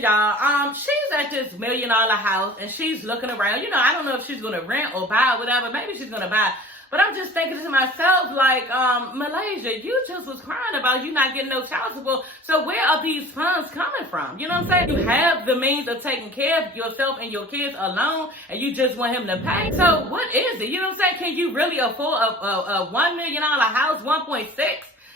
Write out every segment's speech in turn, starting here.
Malaysia, y'all, she's at this $1 million house and she's looking around. You know, I don't know if she's gonna rent or buy or whatever. Maybe she's gonna buy. But I'm just thinking to myself, like, Malaysia, you just was crying about you not getting no child support. So where are these funds coming from? You know what I'm saying? You have the means of taking care of yourself and your kids alone, and you just want him to pay. So what is it? You know what I'm saying? Can you really afford a $1 million house? $1.6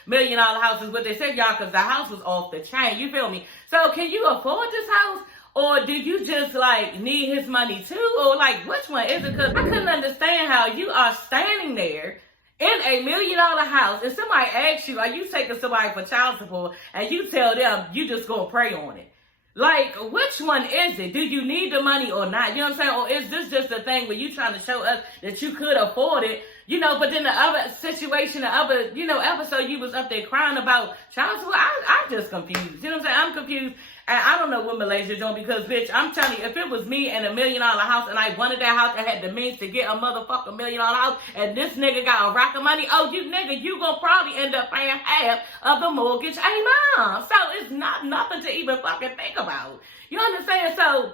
million house is what they said, y'all, because the house was off the chain. You feel me? So can you afford this house? Or do you just, like, need his money too? Or, like, which one is it? Because I couldn't understand how you are standing there in a $1 million house and somebody asks you, are you taking somebody for child support? And you tell them you just gonna pray on it. Like, which one is it? Do you need the money or not? You know what I'm saying? Or is this just a thing where you trying to show us that you could afford it? You know, but then the other situation, the other, you know, episode, you was up there crying about child support. I'm just confused. You know what I'm saying? I'm confused. And I don't know what Malaysia's doing because, bitch, I'm telling you, if it was me and $1 million house and I wanted that house and had the means to get a motherfucking $1 million house and this nigga got a rock of money, oh, you nigga, you gonna probably end up paying half of the mortgage a month. So it's not nothing to even fucking think about. You understand? So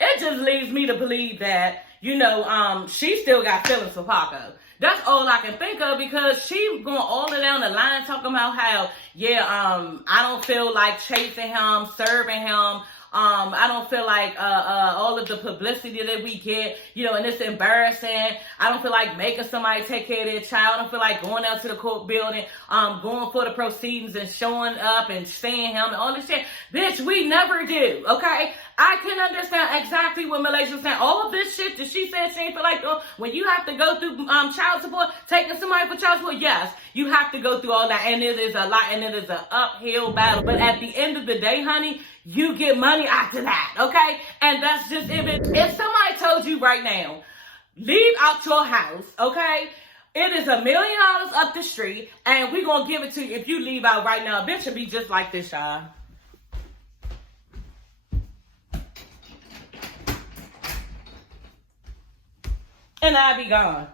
it just leads me to believe that, you know, she still got feelings for Paco. That's all I can think of because she going all the way down the line talking about how, yeah, I don't feel like chasing him, serving him. I don't feel like all of the publicity that we get, you know, and it's embarrassing. I don't feel like making somebody take care of their child. I don't feel like going out to the court building, going for the proceedings and showing up and seeing him and all this shit. Bitch, we never do, okay? I can understand exactly what Malaysia's saying. All of this shit that she said she ain't feel like doing. When you have to go through child support, taking somebody for child support, yes, you have to go through all that. And it is a lot, and it is an uphill battle. But at the end of the day, honey, you get money after that, okay? And that's just it. If somebody told you right now, leave out your house, okay? It is $1 million up the street, and we're going to give it to you if you leave out right now. Bitch should be just like this, y'all. And I'd be gone.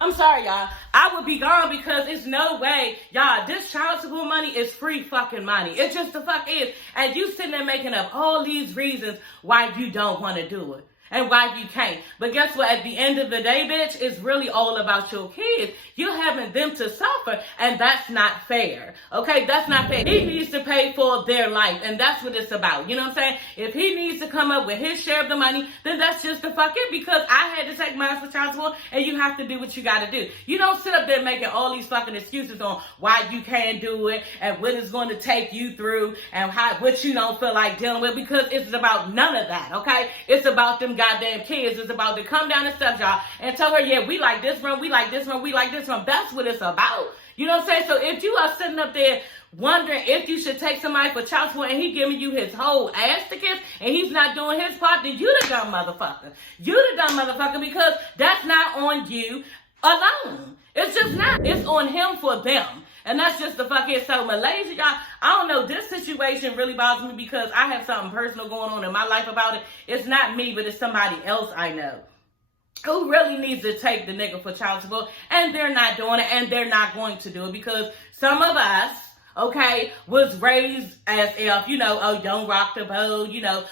I'm sorry, y'all. I would be gone because it's no way, y'all, this child support money is free fucking money. It just the fuck is. And you sitting there making up all these reasons why you don't want to do it. And why you can't. But guess what? At the end of the day, bitch, it's really all about your kids. You're having them to suffer, and that's not fair. Okay? That's not fair. He needs to pay for their life, and that's what it's about. You know what I'm saying? If he needs to come up with his share of the money, then that's just the fuck it, because I had to take mine for child support, and you have to do what you gotta do. You don't sit up there making all these fucking excuses on why you can't do it, and what it's going to take you through, and what you don't feel like dealing with, because it's about none of that, okay? It's about them goddamn kids. It's about to come down the steps, y'all, and tell her, yeah, we like this one, we like this one, we like this one. That's what it's about. You know what I'm saying? So if you are sitting up there wondering if you should take somebody for child support and he giving you his whole ass to kiss and he's not doing his part, then you the dumb motherfucker. You the dumb motherfucker, because that's not on you alone. It's just not. It's on him for them. And that's just the fuck it. So Malaysia, y'all, I don't know, this situation really bothers me because I have something personal going on in my life about it. It's not me, but it's somebody else I know who really needs to take the nigga for child support, and they're not doing it, and they're not going to do it, because some of us, okay, was raised as if, you know, oh, don't rock the boat, you know,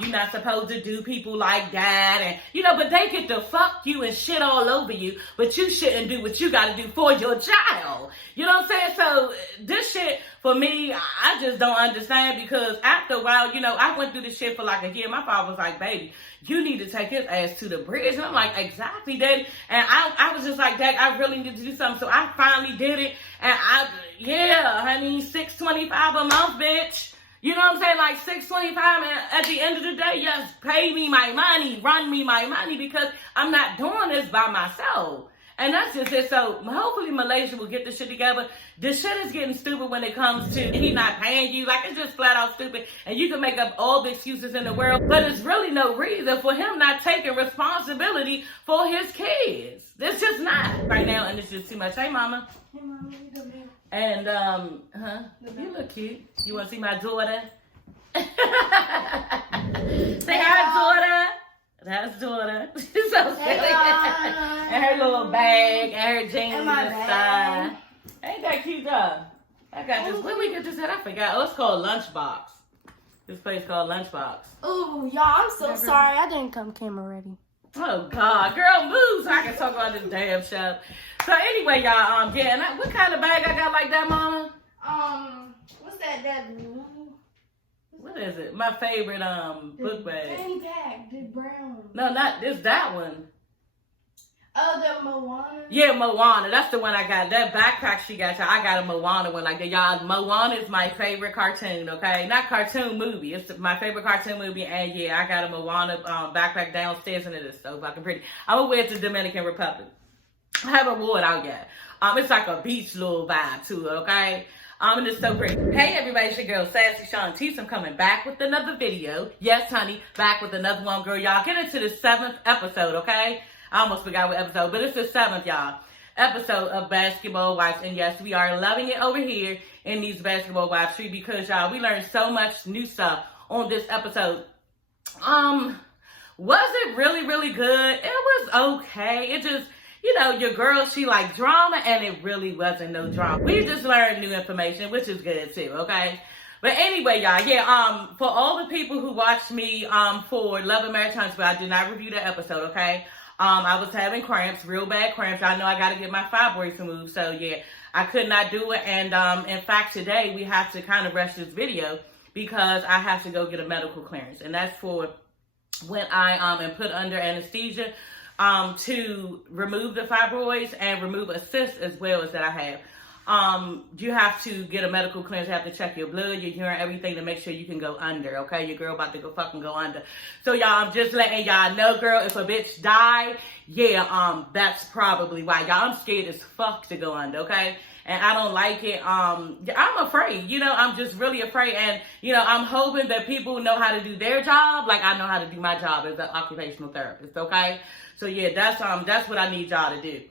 you're not supposed to do people like that, and, you know, but they get to fuck you and shit all over you, but you shouldn't do what you gotta do for your child. You know what I'm saying? So, this shit, for me, I just don't understand, because after a while, you know, I went through this shit for like a year. My father was like, baby, you need to take his ass to the bridge. And I'm like, exactly, Daddy. And I was just like, Dad, I really need to do something. So I finally did it. And yeah, honey, $625 a month, bitch. You know what I'm saying? Like $625, and at the end of the day, yes, pay me my money, run me my money, because I'm not doing this by myself. And that's just it. So hopefully Malaysia will get this shit together. This shit is getting stupid when it comes to he not paying you. Like, it's just flat out stupid. And you can make up all the excuses in the world, but it's really no reason for him not taking responsibility for his kids. It's just not right now, and it's just too much. Hey, Mama. Hey, Mama, you doing there? And, you look cute. You want to see my daughter? Say hi, daughter. That's daughter. She's so silly. And her little bag, and her jeans inside. Ain't that cute, though? I got this. Where we get this at? I forgot. Oh, it's called Lunchbox. This place called Lunchbox. Oh, y'all, I'm so sorry. I didn't come camera ready. Oh, God. Girl, move so I can talk about this damn show. So, anyway, y'all, yeah, and what kind of bag I got like that, Mama? What's that? What is it? My favorite, book bag. Fanny pack, the brown. No, not this, that one. Oh, the Moana? Yeah, Moana. That's the one I got. That backpack she got, y'all. I got a Moana one like that. Y'all, Moana is my favorite cartoon, okay? Not cartoon movie. It's my favorite cartoon movie. And yeah, I got a Moana backpack downstairs and it is so fucking pretty. I'm going to wear it to Dominican Republic. I haven't worn it out yet. It's like a beach little vibe to it, okay? And it's so pretty. Hey everybody, it's your girl Sassy Shantice. I'm coming back with another video. Yes, honey, back with another one, girl. Y'all get into the 7th episode, okay? I almost forgot what episode, but it's the 7th, y'all, episode of Basketball Wives. And yes, we are loving it over here in these Basketball Wives tree because, y'all, we learned so much new stuff on this episode. Was it really, really good? It was okay. It just, you know, your girl, she like drama, and it really wasn't no drama. We just learned new information, which is good too, okay? But anyway, y'all, yeah, for all the people who watched me for Love and Marriage Huntsville, I did not review that episode, okay? I was having cramps, real bad cramps. I know I got to get my fibroids removed. So, yeah, I could not do it. And, in fact, today we have to kind of rush this video because I have to go get a medical clearance. And that's for when I am put under anesthesia to remove the fibroids and remove a cyst as well as that I have. You have to get a medical clearance. You have to check your blood, your urine, everything to make sure you can go under, okay? Your girl about to go fucking go under. So, y'all, I'm just letting y'all know, girl, if a bitch die, yeah, that's probably why. Y'all, I'm scared as fuck to go under, okay? And I don't like it. I'm afraid, you know, I'm just really afraid. And, you know, I'm hoping that people know how to do their job like I know how to do my job as an occupational therapist, okay? So, yeah, that's what I need y'all to do.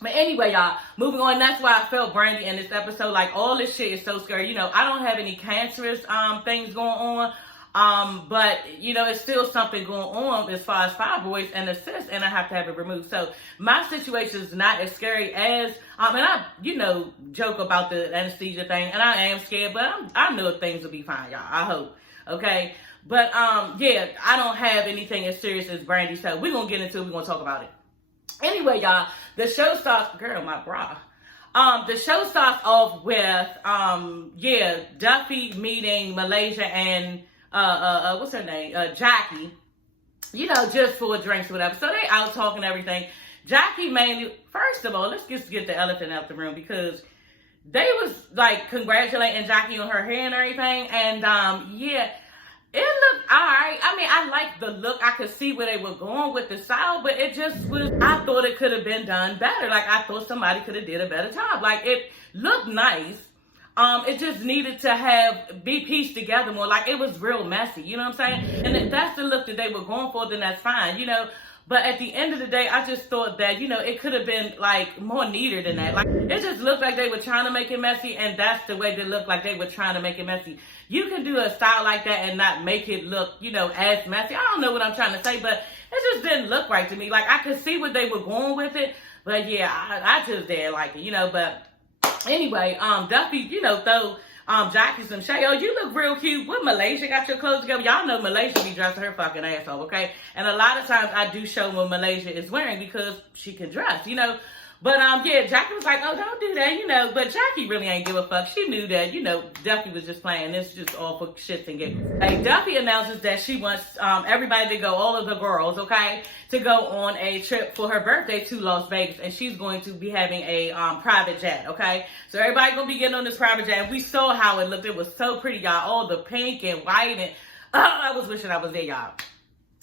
But anyway, y'all, moving on. That's why I felt Brandi in this episode. Like, all this shit is so scary. You know, I don't have any cancerous things going on. But, you know, it's still something going on as far as fibroids and the cyst, and I have to have it removed. So my situation is not as scary as, and I, you know, joke about the anesthesia thing, and I am scared, but I know things will be fine, y'all. I hope. Okay. But, yeah, I don't have anything as serious as Brandi. So we're going to get into it. We're going to talk about it. Anyway, y'all, the show starts, girl, my bra. The show starts off with, yeah, Duffy meeting Malaysia and, what's her name? Jackie, you know, just for drinks or whatever. So they out talking everything. Jackie mainly, first of all, let's just get the elephant out the room because they was like congratulating Jackie on her hair and everything. And, yeah. It looked alright. I mean, I liked the look. I could see where they were going with the style, but it just was, I thought it could have been done better. Like, I thought somebody could have did a better job. Like, it looked nice. It just needed to be pieced together more. Like, it was real messy. You know what I'm saying? And if that's the look that they were going for, then that's fine, you know? But at the end of the day, I just thought that, you know, it could have been, like, more neater than that. Like, it just looked like they were trying to make it messy, and that's the way they looked like they were trying to make it messy. You can do a style like that and not make it look, you know, as messy. I don't know what I'm trying to say, but it just didn't look right to me. Like, I could see what they were going with it, but, yeah, I just didn't like it, you know. But anyway, Duffy, you know, throw Jackie some shade. Oh, you look real cute. What, Malaysia got your clothes together? Y'all know Malaysia be dressing her fucking ass off, okay? And a lot of times I do show what Malaysia is wearing because she can dress, you know? But, yeah, Jackie was like, oh, don't do that, you know. But Jackie really ain't give a fuck. She knew that, you know, Duffy was just playing. This is just all for shits and giggles. Like, Duffy announces that she wants everybody to go, all of the girls, okay, to go on a trip for her birthday to Las Vegas. And she's going to be having a private jet, okay? So everybody going to be getting on this private jet. And we saw how it looked. It was so pretty, y'all. All the pink and white. And I was wishing I was there, y'all.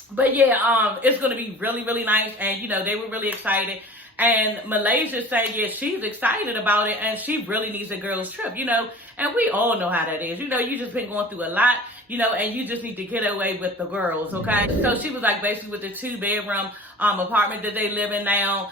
But, yeah, it's going to be really, really nice. And, you know, they were really excited. And Malaysia saying, yeah, she's excited about it and she really needs a girl's trip, you know. And we all know how that is. You know, you just been going through a lot, you know, and you just need to get away with the girls, okay? So she was like basically with the 2-bedroom apartment that they live in now,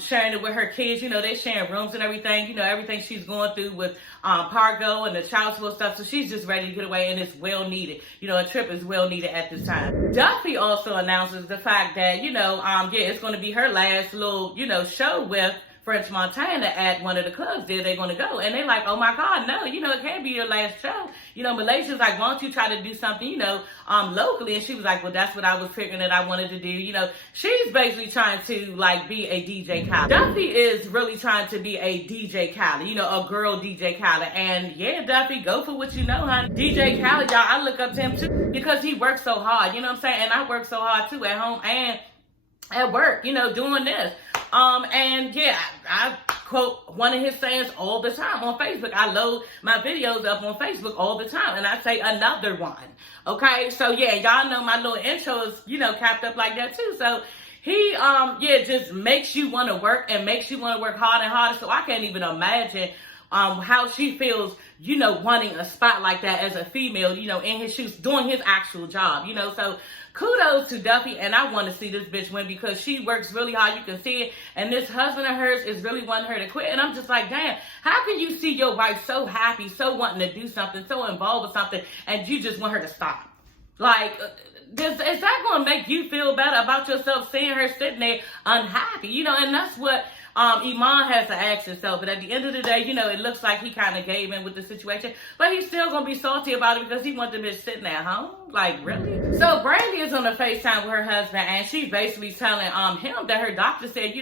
sharing it with her kids. You know, they sharing rooms and everything, you know, everything she's going through with Pargo and the child support stuff. So she's just ready to get away and it's well needed. You know, a trip is well needed at this time. Duffy also announces the fact that, you know, yeah, it's going to be her last little, you know, show with French Montana at one of the clubs there. They're going to go. And they're like, oh my God, no, it can't be your last show. Malaysia's like, why don't you try to do something, locally? And she was like, well, that's what I was figuring that I wanted to do. She's basically trying to like be a DJ Khaled. Duffy is really trying to be a DJ Khaled, a girl DJ Khaled. And yeah, Duffy, go for what you know, honey. DJ Khaled, y'all, I look up to him too because he works so hard, you know what I'm saying? And I work so hard too at home and at work, doing this. And yeah, I quote one of his sayings all the time on Facebook. I load my videos up on Facebook all the time, and I say another one. Okay, so yeah, y'all know my little intro is, capped up like that too. So he, just makes you want to work and makes you want to work harder and harder. So I can't even imagine how she feels, wanting a spot like that as a female, in his shoes, doing his actual job, So kudos to Duffy, and I want to see this bitch win because she works really hard. You can see it, and this husband of hers is really wanting her to quit. And I'm just like, damn, how can you see your wife so happy, so wanting to do something, so involved with something, and you just want her to stop? Like, is that going to make you feel better about yourself seeing her sitting there unhappy? And that's what Iman has to ask himself. But at the end of the day, it looks like he kind of gave in with the situation. But he's still going to be salty about it because he wants the bitch sitting at home. Like, really? So Brandi is on the FaceTime with her husband, and she's basically telling him that her doctor said,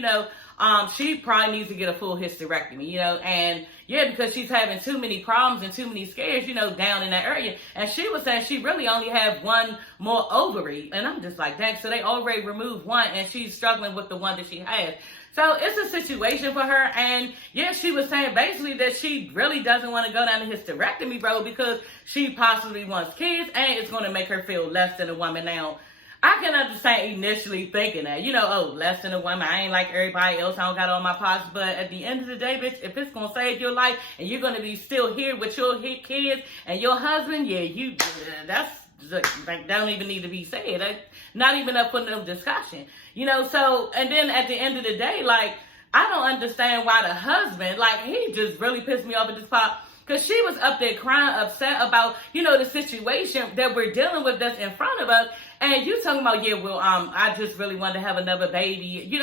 she probably needs to get a full hysterectomy, and yeah, because she's having too many problems and too many scares, down in that area. And she was saying she really only had one more ovary. And I'm just like, dang, so they already removed one and she's struggling with the one that she has. So it's a situation for her. And yeah, she was saying basically that she really doesn't want to go down the hysterectomy road because she possibly wants kids and it's going to make her feel less than a woman. Now, I can understand initially thinking that, less than a woman, I ain't like everybody else, I don't got all my parts, but at the end of the day, bitch, if it's going to save your life and you're going to be still here with your kids and your husband, yeah, that's, like, that don't even need to be said. That's not even up for no discussion, so, and then at the end of the day, like, I don't understand why the husband, like, he just really pissed me off at this part. Because she was up there crying, upset about, the situation that we're dealing with that's in front of us. And you talking about, yeah, well, I just really wanted to have another baby.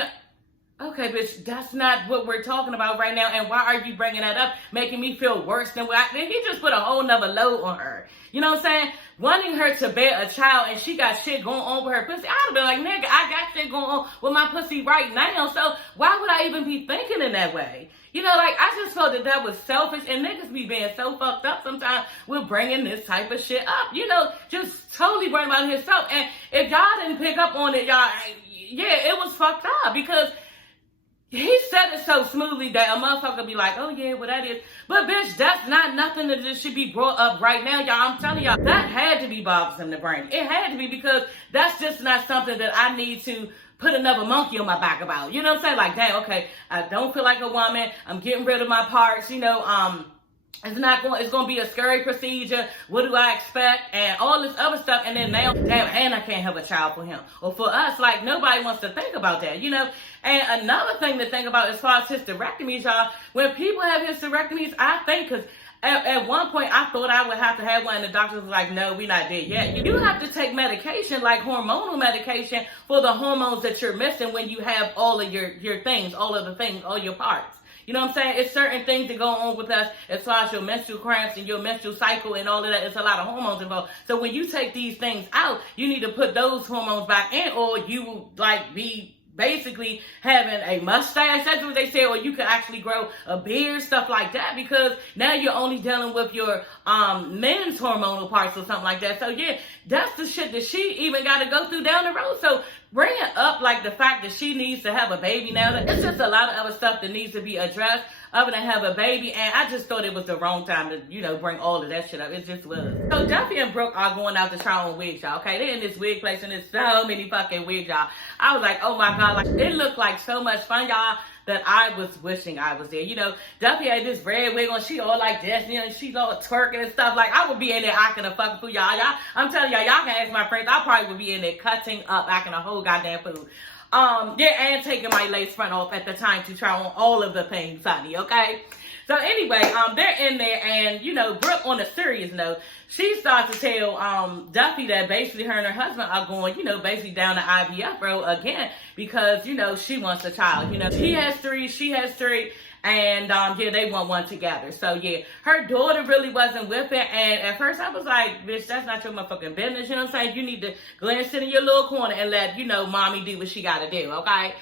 Okay, bitch, that's not what we're talking about right now. And why are you bringing that up, making me feel worse than what he just put a whole nother load on her. You know what I'm saying? Wanting her to bear a child and she got shit going on with her pussy. I'd have been like, nigga, I got shit going on with my pussy right now. So why would I even be thinking in that way? I just felt that was selfish, and niggas be being so fucked up sometimes with bringing this type of shit up. Just totally worrying about himself. And if y'all didn't pick up on it, y'all, yeah, it was fucked up because he said it so smoothly that a motherfucker be like, oh yeah, well that is. But bitch, that's not nothing that just should be brought up right now, y'all. I'm telling y'all, that had to be bothersome to Brandi. It had to be because that's just not something that I need to put another monkey on my back about. You know what I'm saying? Like, dang, okay, I don't feel like a woman. I'm getting rid of my parts, it's going to be a scary procedure. What do I expect? And all this other stuff. And then now, damn, and I can't have a child for him. Or for us, like, nobody wants to think about that, And another thing to think about as far as hysterectomies, y'all, when people have hysterectomies, I think, because at one point, I thought I would have to have one, and the doctor was like, no, we're not there yet. You have to take medication, like hormonal medication, for the hormones that you're missing when you have all of your things, all of the things, all your parts. You know what I'm saying? It's certain things that go on with us as far as your menstrual cramps and your menstrual cycle and all of that. It's a lot of hormones involved. So when you take these things out, you need to put those hormones back in, or you will, like, be basically having a mustache. That's what they say. Or you could actually grow a beard, stuff like that, because now you're only dealing with your men's hormonal parts or something like that. So yeah, that's the shit that she even got to go through down the road. So bringing up like the fact that she needs to have a baby now, it's just a lot of other stuff that needs to be addressed other than have a baby. And I just thought it was the wrong time to, bring all of that shit up. It just was. So Duffy and Brooke are going out to try on wigs, y'all. Okay, they're in this wig place and there's so many fucking wigs, y'all. I was like, oh my God, like it looked like so much fun, y'all, that I was wishing I was there. Duffy had this red wig on. She all like this, she's all twerking and stuff. Like, I would be in there acting a fucking fool, y'all. I'm telling y'all can ask my friends. I probably would be in there cutting up, acting a whole goddamn fool. Yeah, and taking my lace front off at the time to try on all of the things, honey, okay? So anyway, they're in there, and you know, Brooke, on a serious note, she starts to tell Duffy that basically her and her husband are going, you know, basically down the IVF road again because, you know, she wants a child. You know, he has three, she has three. And, yeah, they want one together. So, yeah, her daughter really wasn't with it. And at first I was like, bitch, that's not your motherfucking business. You know what I'm saying? You need to go ahead and sit in your little corner and let, you know, mommy do what she got to do, okay?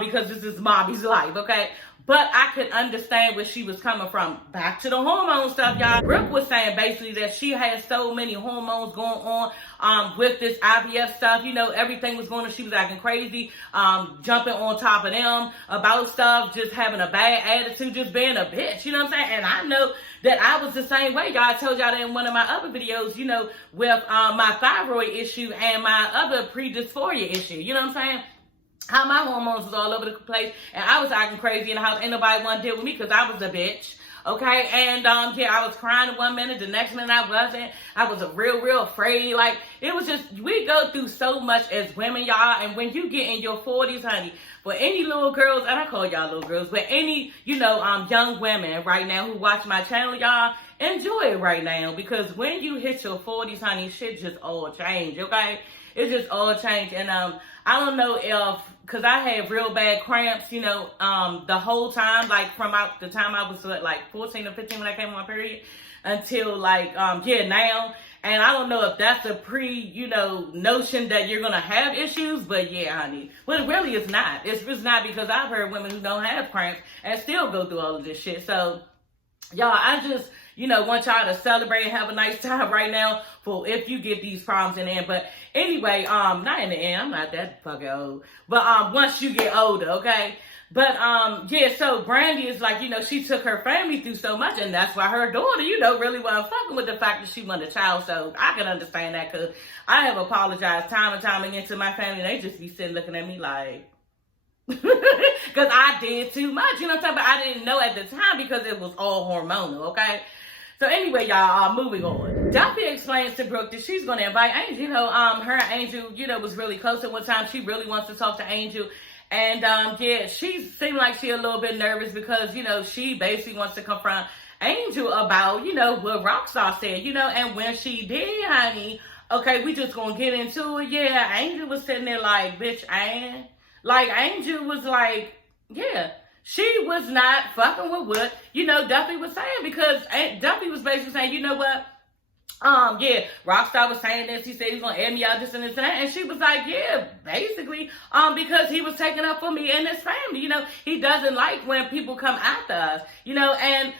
Because this is mommy's life, okay? But I could understand where she was coming from. Back to the hormone stuff, y'all. Brooke was saying basically that she had so many hormones going on with this IVF stuff. You know, everything was going on. She was acting crazy, jumping on top of them about stuff, just having a bad attitude, just being a bitch. You know what I'm saying? And I know that I was the same way. Y'all, I told y'all that in one of my other videos, you know, with my thyroid issue and my other pre-dysphoria issue. You know what I'm saying? How my hormones was all over the place, and I was acting crazy in the house. Ain't nobody want to deal with me because I was a bitch, okay? And, yeah, I was crying 1 minute, the next minute I wasn't. I was real afraid. Like, it was just, we go through so much as women, y'all, and when you get in your 40s, honey, for any little girls, and I call y'all little girls, but any, you know, young women right now who watch my channel, y'all, enjoy it right now, because when you hit your 40s, honey, shit just all change, okay? It just all changed, and, I don't know if, because I had real bad cramps, you know, the whole time, like from the time I was like 14 or 15 when I came on my period until like, yeah, now. And I don't know if that's a you know, notion that you're going to have issues, but yeah, honey. But it really is not. It's not, because I've heard women who don't have cramps and still go through all of this shit. So, y'all, I just, you know, want y'all to celebrate and have a nice time right now for if you get these problems in the end. But anyway, not in the end, I'm not that fucking old. But once you get older, okay? But yeah, so Brandi is like, you know, she took her family through so much, and that's why her daughter, you know, really wasn't fucking with the fact that she wanted a child. So I can understand that, because I have apologized time and time again to my family, and they just be sitting looking at me like, because I did too much, you know what I'm talking about? I didn't know at the time because it was all hormonal, okay? So anyway, y'all, moving on. Duffy explains to Brooke that she's going to invite Angel. You know, her and Angel, you know, was really close at one time. She really wants to talk to Angel. And, yeah, she seemed like she a little bit nervous because, you know, she basically wants to confront Angel about, you know, what Rockstar said, you know. And when she did, honey, okay, we just going to get into it. Yeah, Angel was sitting there like, bitch, and like, Angel was like, yeah. She was not fucking with what, you know, Duffy was saying, because Duffy was basically saying, you know what, yeah, Rockstar was saying this, he said he was going to air me out, this and this and that, and she was like, yeah, basically, because he was taking up for me and his family, you know, he doesn't like when people come after us, you know, and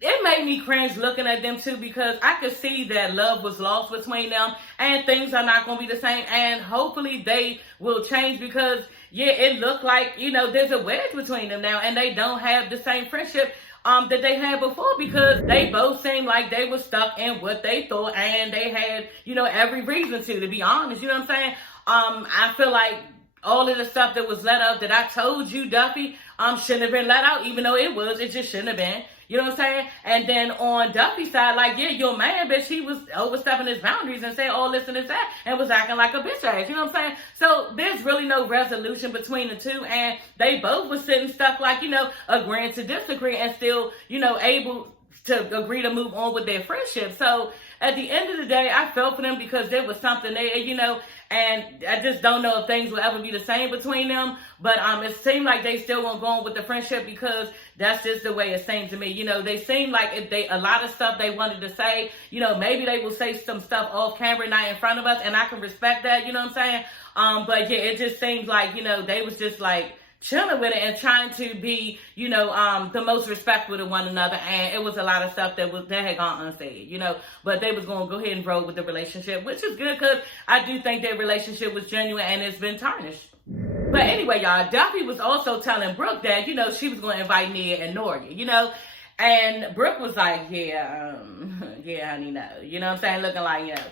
it made me cringe looking at them too, because I could see that love was lost between them and things are not going to be the same, and hopefully they will change, because yeah, it looked like, you know, there's a wedge between them now, and they don't have the same friendship that they had before, because they both seemed like they were stuck in what they thought, and they had, you know, every reason to be honest, you know what I'm saying? I feel like all of the stuff that was let out that I told you, Duffy, shouldn't have been let out, even though it just shouldn't have been. You know what I'm saying? And then on Duffy's side, like, yeah, your man, bitch, he was overstepping his boundaries and saying all this and this that, and was acting like a bitch ass. You know what I'm saying? So there's really no resolution between the two, and they both were sitting stuck, like, you know, agreeing to disagree and still, you know, able to agree to move on with their friendship. So at the end of the day, I felt for them, because there was something there, you know, and I just don't know if things will ever be the same between them. But it seemed like they still won't go on with the friendship, because that's just the way it seemed to me. You know, they seemed like if a lot of stuff they wanted to say, you know, maybe they will say some stuff off camera, not in front of us, and I can respect that, you know what I'm saying? But yeah, it just seems like, you know, they was just like chilling with it and trying to be, you know, the most respectful to one another, and it was a lot of stuff that had gone unsaid, you know, but they was going to go ahead and roll with the relationship, which is good, because I do think their relationship was genuine and it's been tarnished. But anyway, y'all, Duffy was also telling Brooke that, you know, she was going to invite Nia and Noria, you know, and Brooke was like, yeah, yeah, honey, no, you know what I'm saying, looking like, you know.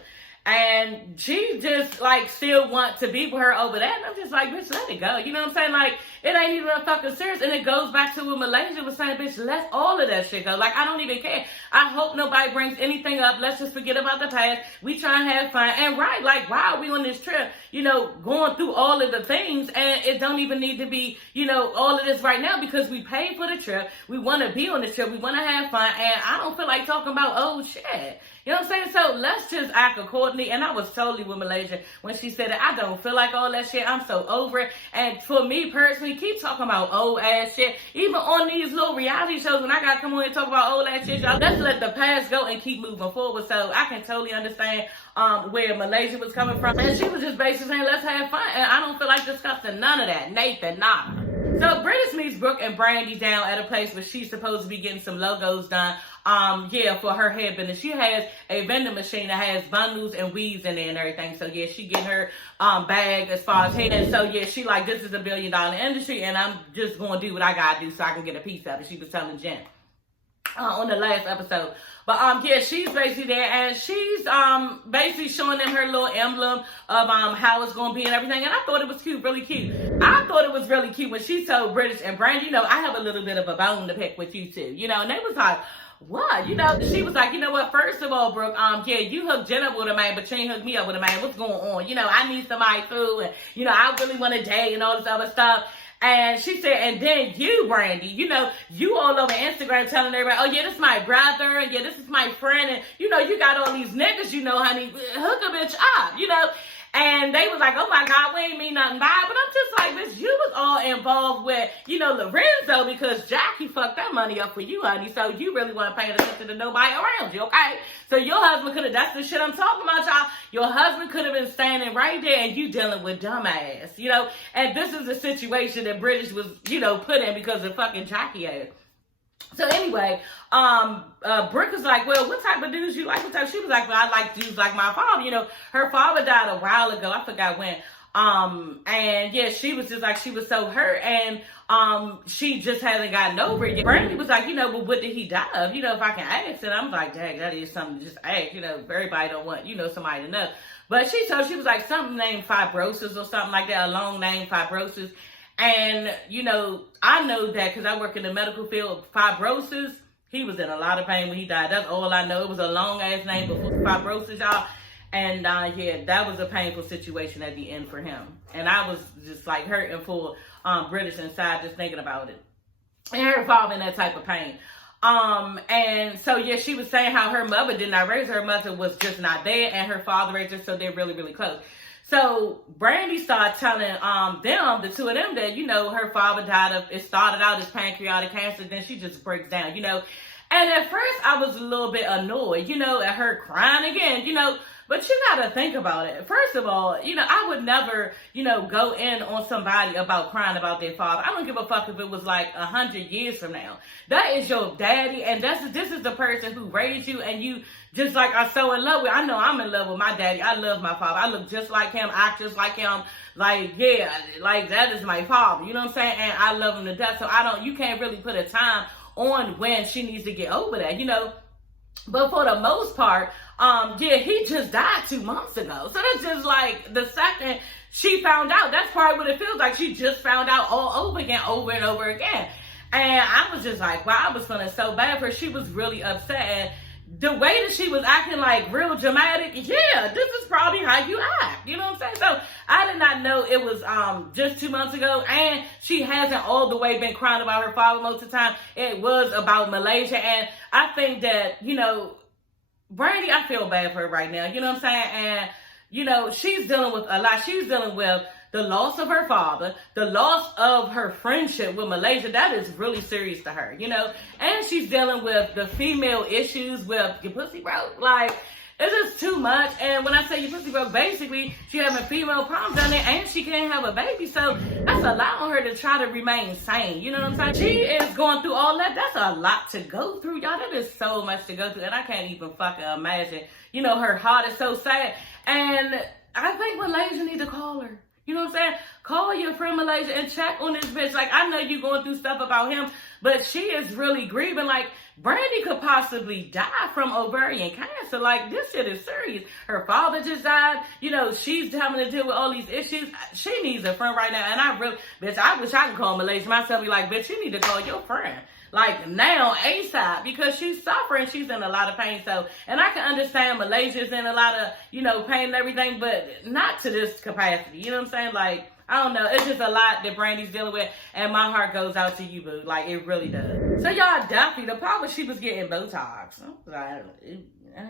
And she just, like, still want to be with her over that. And I'm just like, bitch, let it go. You know what I'm saying? Like, It ain't even fucking serious. And it goes back to what Malaysia was saying, bitch, let all of that shit go. Like, I don't even care. I hope nobody brings anything up. Let's just forget about the past. We try and have fun. And right, like, why are we on this trip, you know, going through all of the things, and it don't even need to be, you know, all of this right now, because we paid for the trip. We want to be on the trip. We want to have fun. And I don't feel like talking about old shit. You know what I'm saying? So let's just act accordingly. And I was totally with Malaysia when she said that I don't feel like all that shit. I'm so over it. And for me personally, keep talking about old ass shit. Even on these little reality shows, when I gotta come on and talk about old ass shit, y'all, let's let the past go and keep moving forward. So I can totally understand where Malaysia was coming from. And she was just basically saying, let's have fun. And I don't feel like discussing none of that. Nathan, nada. So British meets Brooke and Brandi down at a place where she's supposed to be getting some logos done. For her hair business. She has a vending machine that has bundles and weaves in there and everything. So yeah, she getting her bag as far as hair. And so yeah, she like, this is $1 billion industry, and I'm just gonna do what I gotta do so I can get a piece of it. She was telling Jen on the last episode. But yeah, she's basically there, and she's basically showing them her little emblem of how it's gonna be and everything. And I thought it was cute, really cute. I thought it was really cute when she told British and Brandi, you know, I have a little bit of a bone to pick with you two, you know, and they was like, what? You know, she was like, you know what, first of all, Brooke, yeah, you hooked Jen up with a man, but you ain't hooked me up with a man. What's going on? You know, I need somebody food, and, you know, I really want to date and all this other stuff. And she said, and then you, Brandi, you know, you all over Instagram telling everybody, oh, yeah, this is my brother, and yeah, this is my friend, and, you know, you got all these niggas, you know, honey, hook a bitch up, you know. And they was like, oh my God, we ain't mean nothing by it. But I'm just like, bitch, you was all involved with, you know, Lorenzo, because Jackie fucked that money up for you, honey. So you really want to pay attention to nobody around you, okay? So your husband could have, that's the shit I'm talking about, y'all. Your husband could have been standing right there, and you dealing with dumbass, you know? And this is the situation that British was, you know, put in because of fucking Jackie ass. So anyway, Brooke was like, well, what type of dudes you like? She was like, well, I like dudes like my father. You know, her father died a while ago. I forgot when. And yeah, she was just like, she was so hurt, and she just hasn't gotten over it yet. Brandi was like, you know, well, what did he die of? You know, if I can ask. And I'm like, dang, that is something to just ask. You know, everybody don't want, you know, somebody to know. But she was like something named fibrosis or something like that, a long name, fibrosis. And, you know, I know that because I work in the medical field. Fibrosis, he was in a lot of pain when he died. That's all I know. It was a long-ass name before fibrosis, y'all. And, yeah, that was a painful situation at the end for him. And I was just, like, hurting for British inside just thinking about it. And her father in that type of pain. And so, yeah, she was saying how her mother did not raise her. Her mother was just not there, and her father raised her, so they're really, really close. So Brandi started telling them, the two of them, that, you know, her father died of, it started out as pancreatic cancer, then she just breaks down, you know. And at first I was a little bit annoyed, you know, at her crying again, you know. But you gotta think about it. First of all, you know, I would never, you know, go in on somebody about crying about their father. I don't give a fuck if it was like 100 years from now. That is your daddy, and this is the person who raised you, and you just like are so in love with. I know I'm in love with my daddy. I love my father. I look just like him, act just like him. Like, yeah, like that is my father. You know what I'm saying? And I love him to death. So you can't really put a time on when she needs to get over that, you know. But for the most part, yeah, he just died 2 months ago. So that's just like the second she found out, that's probably what it feels like. She just found out all over again, over and over again. And I was just like, wow, I was feeling so bad for her. She was really upset. And the way that she was acting like real dramatic, yeah, this is probably how you act. You know what I'm saying? So I did not know it was just 2 months ago. And she hasn't all the way been crying about her father most of the time. It was about Malaysia. And I think that, you know, Brandi, I feel bad for her right now. You know what I'm saying? And, you know, she's dealing with a lot. She's dealing with the loss of her father, the loss of her friendship with Malaysia. That is really serious to her, you know? And she's dealing with the female issues with your pussy broke. Like, it's just too much. And when I say your pussy broke, basically, she having female problems down there, and she can't have a baby. So that's a lot on her to try to remain sane. You know what I'm saying? She is going through all that. That's a lot to go through, y'all. That is so much to go through. And I can't even fucking imagine. You know, her heart is so sad. And I think Malaysia need to call her. You know what I'm saying? Call your friend Malaysia and check on this bitch. Like, I know you going through stuff about him, but she is really grieving. Like, Brandi could possibly die from ovarian cancer. Like, this shit is serious. Her father just died. You know, she's having to deal with all these issues. She needs a friend right now. And I really, bitch, I wish I could call Malaysia myself and be like, bitch, you need to call your friend. Like, now, ASAP, because she's suffering. She's in a lot of pain. So, and I can understand Malaysia's in a lot of, you know, pain and everything, but not to this capacity. You know what I'm saying? Like, I don't know. It's just a lot that Brandi's dealing with, and my heart goes out to you, boo. Like, it really does. So, y'all, Duffy, the part where she was getting Botox, I was like,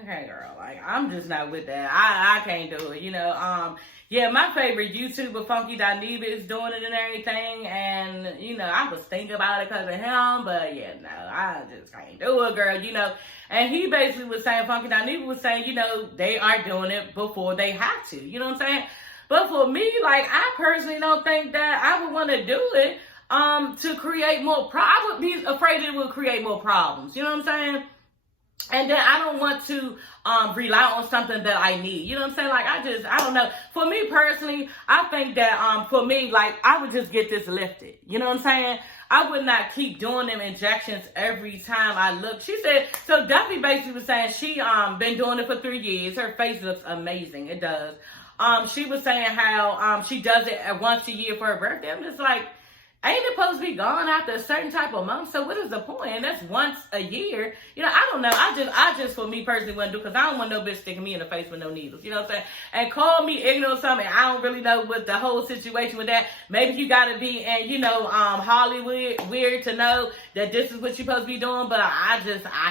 okay, girl. Like, I'm just not with that. I can't do it, you know. Yeah, my favorite YouTuber, Funky Dineva, is doing it and everything, and, you know, I was thinking about it because of him, but, yeah, no, I just can't do it, girl, you know. And he basically was saying, Funky Dineva was saying, you know, they are doing it before they have to, you know what I'm saying? But for me, like, I personally don't think that I would want to do it to create more I would be afraid it would create more problems. You know what I'm saying? And then I don't want to rely on something that I need. You know what I'm saying? Like, I don't know. For me personally, I think that for me, like, I would just get this lifted. You know what I'm saying? I would not keep doing them injections every time I look. She said, so Duffy basically was saying she been doing it for 3 years. Her face looks amazing. It does. She was saying how she does it once a year for her birthday. I'm just like, ain't it supposed to be gone after a certain type of month? So what is the point? And that's once a year. You know, I don't know. I just for me personally wouldn't do, because I don't want no bitch sticking me in the face with no needles. You know what I'm saying? And call me ignorant or something. I don't really know what the whole situation with that. Maybe you gotta be in, you know, Hollywood weird to know that this is what you're supposed to be doing, but I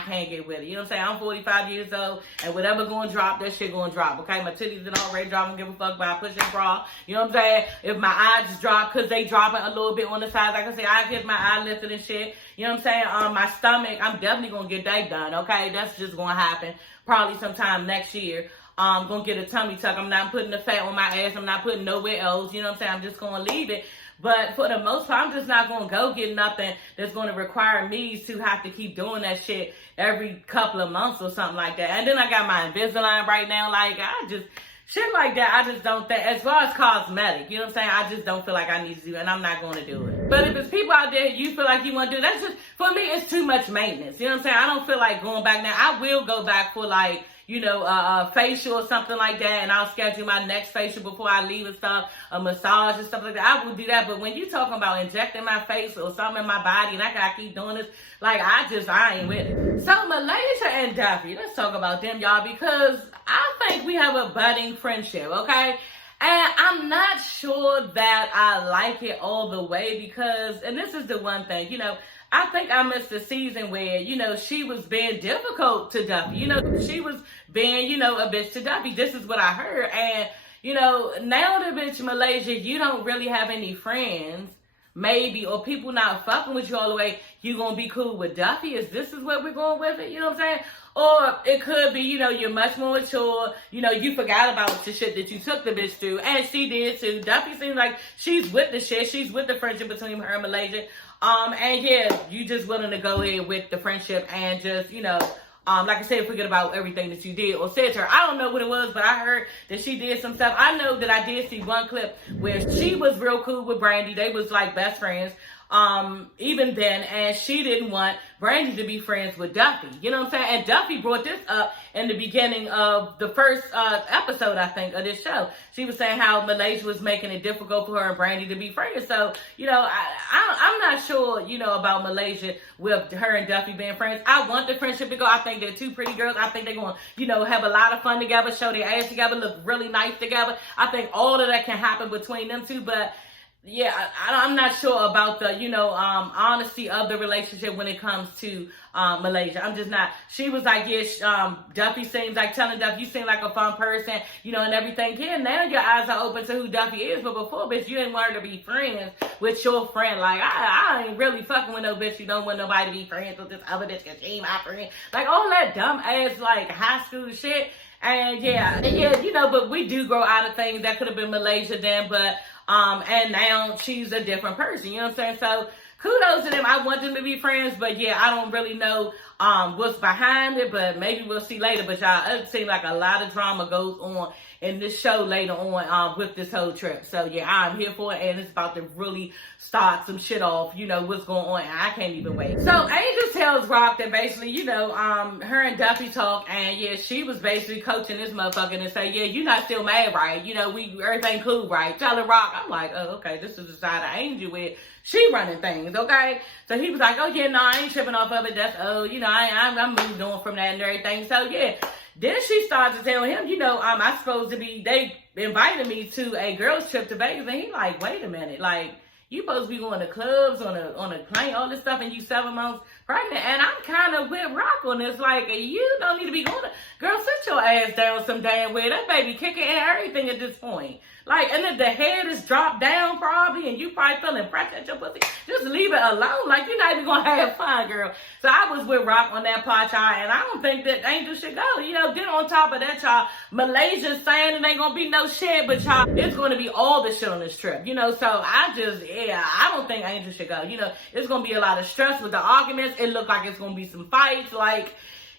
can't get with it. You know what I'm saying? I'm 45 years old, and whatever going to drop, that shit going to drop, okay? My titties done already drop. I don't give a fuck about pushing bra. You know what I'm saying? If my eyes just drop, because they dropping a little bit on the sides, like I say, I get my eye lifted and shit. You know what I'm saying? My stomach, I'm definitely going to get that done, okay? That's just going to happen probably sometime next year. I'm going to get a tummy tuck. I'm not putting the fat on my ass. I'm not putting nowhere else. You know what I'm saying? I'm just going to leave it. But for the most part, I'm just not going to go get nothing that's going to require me to have to keep doing that shit every couple of months or something like that. And then I got my Invisalign right now. Like, shit like that, I just don't think, as far as cosmetic, you know what I'm saying? I just don't feel like I need to do it, and I'm not going to do it. But if it's people out there you feel like you want to do, that's just, for me, it's too much maintenance. You know what I'm saying? I don't feel like going back now. I will go back for, like, you know, a facial or something like that, and I'll schedule my next facial before I leave and stuff, a massage and stuff like that. I will do that, but when you talking about injecting my face or something in my body, and I gotta keep doing this, like, I ain't with it. So, Malaysia and Duffy, let's talk about them, y'all, because I think we have a budding friendship, okay? And I'm not sure that I like it all the way, because, and this is the one thing, you know, I think I missed the season where, you know, she was being difficult to Duffy. You know, she was being, you know, a bitch to Duffy. This is what I heard. And, you know, now the bitch Malaysia, you don't really have any friends, maybe, or people not fucking with you all the way. You gonna be cool with Duffy? This is what we're going with it? You know what I'm saying? Or it could be, you know, you're much more mature. You know, you forgot about the shit that you took the bitch through. And she did too. Duffy seems like she's with the shit. She's with the friendship between her and Malaysia. And yeah, you just willing to go ahead with the friendship and just, you know, like I said, forget about everything that you did or said to her. I don't know what it was, but I heard that she did some stuff. I know that I did see one clip where she was real cool with Brandi. They was like best friends. Even then, and she didn't want Brandi to be friends with Duffy. You know what I'm saying? And Duffy brought this up in the beginning of the first episode, I think, of this show. She was saying how Malaysia was making it difficult for her and Brandi to be friends. So, you know, I'm not sure, you know, about Malaysia with her and Duffy being friends. I want the friendship to go. I think they're two pretty girls. I think they're going to, you know, have a lot of fun together, show their ass together, look really nice together. I think all of that can happen between them two, but yeah, I'm not sure about the, you know, honesty of the relationship when it comes to Malaysia. I'm just not. She was like, yeah, Duffy seems like, telling Duffy, you seem like a fun person, you know, and everything. Yeah, now your eyes are open to who Duffy is, but before, bitch, you didn't want her to be friends with your friend. Like, I ain't really fucking with no bitch. You don't want nobody to be friends with this other bitch because she ain't my friend. Like, all that dumb ass, like, high school shit. And yeah, you know, but we do grow out of things. That could have been Malaysia then, but and now she's a different person, you know what I'm saying? So kudos to them. I want them to be friends, but yeah, I don't really know what's behind it, but maybe we'll see later. But y'all, it seems like a lot of drama goes on in this show later on with this whole trip. So yeah, I'm here for it, and it's about to really start some shit off. You know what's going on, and I can't even wait. So Angel tells Rock that basically, you know, her and Duffy talk, and yeah, she was basically coaching this motherfucker and say, yeah, you not still mad, right? You know, everything cool, right? Telling Rock, I'm like, oh, okay, this is the side of Angel with she running things, okay? So he was like, oh yeah, no, I ain't tripping off of it. That's you know, I'm moved on from that and everything. So yeah, then she started to tell him, you know, I'm supposed to be. They invited me to a girls trip to Vegas, and he like, wait a minute, like you supposed to be going to clubs on a plane, all this stuff, and you 7 months pregnant. And I'm kind of with Rock on this. Like, you don't need to be going to, girl, sit your ass down some damn way. That baby kicking and everything at this point. Like, and if the head is dropped down probably, and you probably feeling pressure at your pussy, just leave it alone. Like, you're not even going to have fun, girl. So I was with Rock on that part, y'all, and I don't think that Angel should go. You know, then on top of that, y'all, Malaysia saying it ain't going to be no shit, but y'all, it's going to be all the shit on this trip. You know, so I don't think Angel should go. You know, it's going to be a lot of stress with the arguments. It look like it's going to be some fights, like,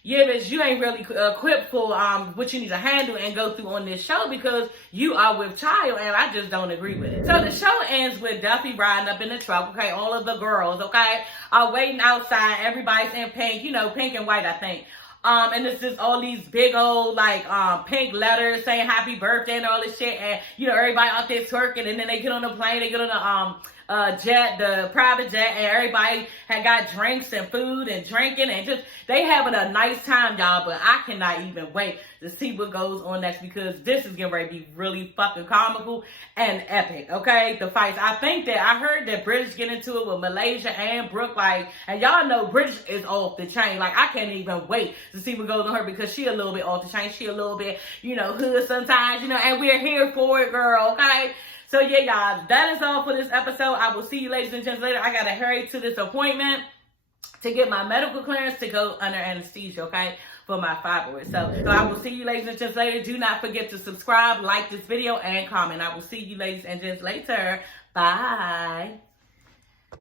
yeah, bitch, you ain't really equipped for what you need to handle and go through on this show because you are with child, and I just don't agree with it. So the show ends with Duffy riding up in the truck, okay? All of the girls, okay, are waiting outside. Everybody's in pink, you know, pink and white, I think. And it's just all these big old, like, pink letters saying happy birthday and all this shit. And, you know, everybody out there twerking, and then they get on the plane, they get on the, jet, the private jet, and everybody had got drinks and food and drinking, and just they having a nice time, y'all. But I cannot even wait to see what goes on next, because this is getting ready to be really fucking comical and epic, okay? The fights. I think that I heard that British get into it with Malaysia and Brooke, like, and y'all know British is off the chain. Like, I can't even wait to see what goes on her, because she a little bit off the chain. She a little bit, you know, hood sometimes, you know, and we're here for it, girl, okay? So yeah, y'all, that is all for this episode. I will see you ladies and gents later. I gotta hurry to this appointment to get my medical clearance to go under anesthesia, okay, for my fibroids. So I will see you ladies and gents later. Do not forget to subscribe, like this video, and comment. I will see you ladies and gents later. Bye.